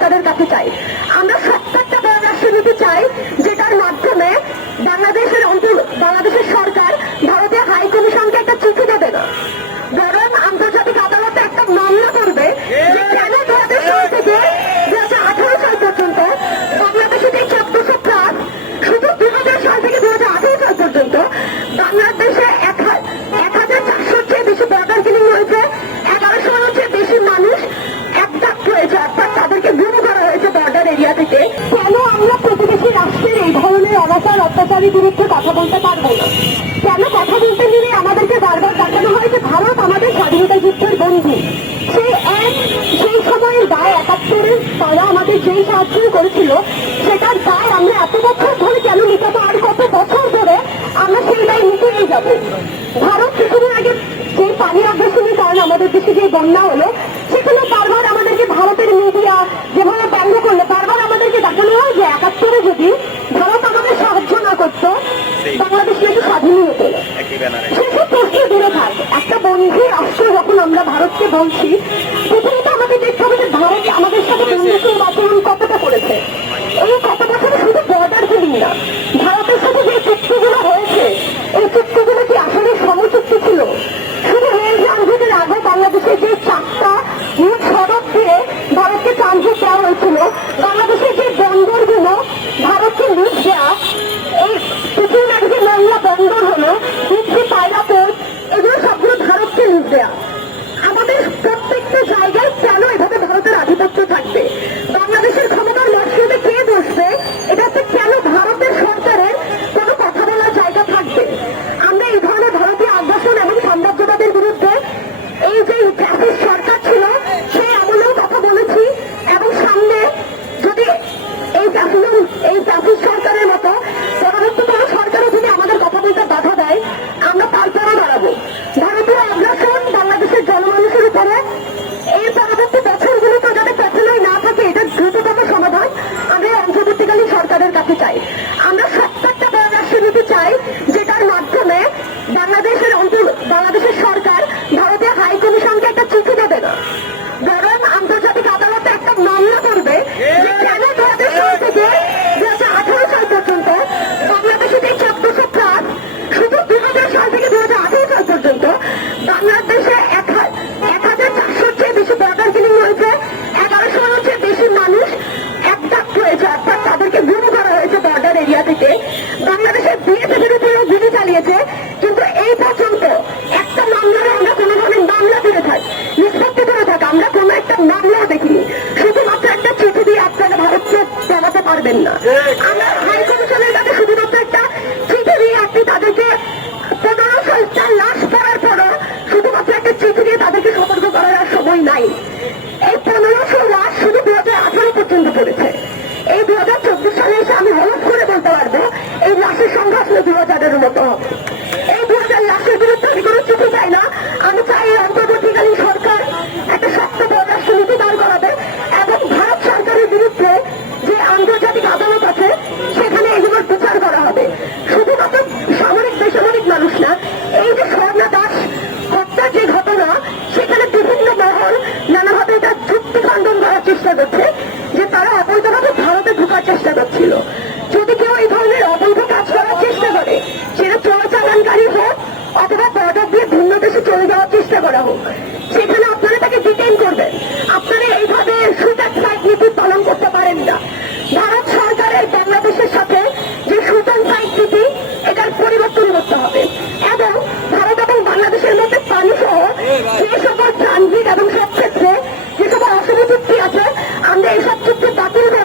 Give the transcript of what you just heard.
সরকারের কাছে চাই। আমরা রাজনীতিতে কেন আমরা প্রতিবেশী রাষ্ট্রের এই ধরনের অনাচার, অত্যাচারীর বিরুদ্ধে কথা বলতে পারব না? কেন কথা বলতে গেলে আমাদেরকে বারবার দেখানো হয় যে ভারত আমাদের স্বাধীনতা যুদ্ধের বন্ধু? সেই এক, সেই সময়ের দায় একাত্তরের তারা আমাদের যেই সাহায্য করেছিল, সেটার দায় আমরা এত বছর ধরে কেন নিতে আর কত বছর ধরে আমরা সেই দায় নিয়ে যাব? ভারত কিছুদিন আগে যে পানি অভ্যাস কারণে আমাদের দেশে যে বন্যা হলো ব্যানারে একটা বন্ধু আসলে যখন আমরা ভারতকে বলছি প্রথমত আমাদের দেখুন এই ট্রাফিক সরকারের মতো পরবর্তী কোনো সরকারও যদি আমাদের কথা বলতে বাধা দেয়, আমরা তারপরেও দাঁড়াবো। ভারতীয় আগ্রাসন বাংলাদেশের জনমানুষের উপরে এই পরবর্তী বছরগুলোতে যাতে পেছনেই না থাকে, এটা দ্রুততম সমাধান আমরা অন্তর্বর্তীকালীন সরকারের কাছে চাই। আমরা সত্তরটা পররাষ্ট্র নীতি চাই, যেটার মাধ্যমে বাংলাদেশের একটা মামলা দেখিনি শুধুমাত্র একটা চিঠি দিয়ে আপনারা ভারতকে চালাতে পারবেন না। আমরা হাই কমিশনের কাছে শুধুমাত্র একটা চিঠি দিয়ে আপনি তাদেরকে পনেরো সালটা লাশ পড়ার পরও শুধুমাত্র একটা চিঠি দিয়ে তাদেরকে সতর্ক করার আর সময় নাই। ঘটা যে ঘটনা সেখানে বিভিন্ন মহল নানাভাবে এটা যুক্তি খণ্ডন করার চেষ্টা করছে। だけで